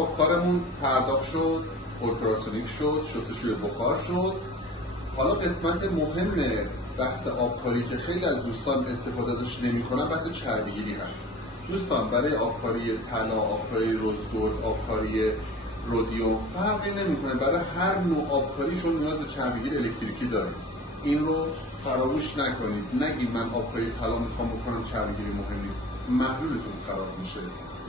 خب کارمون پرداخت شد، اولتراسونیک شد، شستشوی بخار شد. حالا قسمت مهم بحث آبکاری که خیلی از دوستان استفاده ازش نمی‌کنن بحث چربیگیری هست. دوستان برای آبکاری طلا، آبکاری رزگرد، آبکاری رودیوم فرقی نمی‌کنه. برای هر نوع آبکاری شما نیاز به چربیگیر الکتریکی دارید. این رو فراموش نکنید. نگید من آبکاری طلا میخوام بکنم چربیگیری مهم نیست. محلولتون خراب میشه.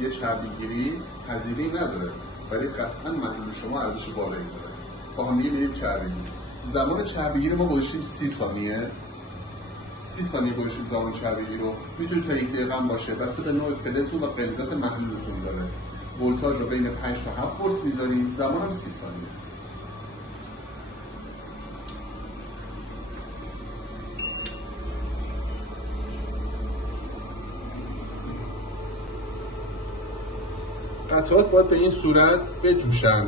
یه چربیگیری پذیری نداره. ولی قطعاً محلول شما ارزش بالایی داره. با هم میریم چربیگیری. زمان چربیگیری ما گذاشتیم 30 ثانیه. 30 ثانیه گذاشتیم زمان چربیگیری رو. میتونه تا 1 دقیقه هم باشه. بسته به نوع فلزتون و غلیظت محلولتون داره. ولتاژ رو بین 5 تا 7 ولت میذاریم. زمانم 30 ثانیه. قطعات باید به این صورت بجوشن.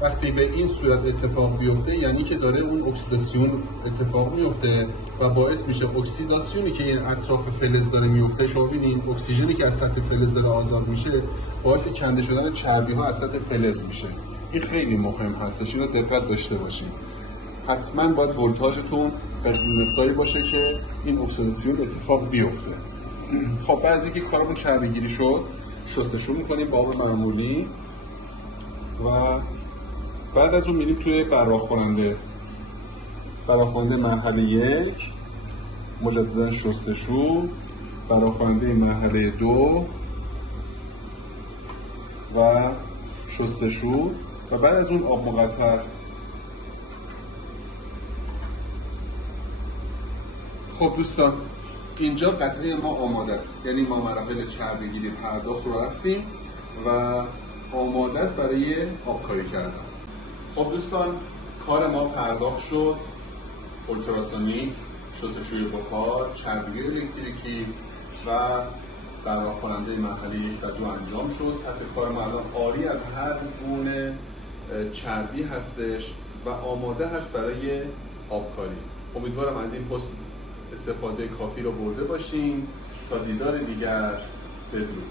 وقتی به این صورت اتفاق بیفته یعنی که داره اون اکسیداسیون اتفاق میفته و باعث میشه اکسیداسیونی که این اطراف فلز داره میفته، شما ببینید اکسیژنی که از سطح فلز داره آزاد میشه باعث کنده شدن چربی ها از سطح فلز میشه. این خیلی مهم هستش، اینو دقت داشته باشید. حتما باید ولتاژتون به مقداری باشه که این اکسیداسیون اتفاق بیفته. خب بعد اینکه کارمون چربیگیری شد، شستشو میکنیم با آب معمولی و بعد از اون میریم توی براق کننده مرحله 1، مجددا شستشو، براق کننده مرحله 2 و شستشو و بعد از اون آب مقطر. خب دوستان اینجا قطعه ما آماده است، یعنی ما مراحل چربیگیری پرداخت رو رفتیم و آماده است برای آبکاری کردن. خب دوستان کار ما پرداخت شد، اولتراسونیک، شستشوی بخار، چربیگیر الکتریکی و براق کننده مرحله 1 و 2 انجام شد. سطح کار ما الان عاری از هر گونه چربی هستش و آماده هست برای آبکاری. امیدوارم از این پست استفاده کافی رو برده باشین. تا دیدار دیگر، بدرود.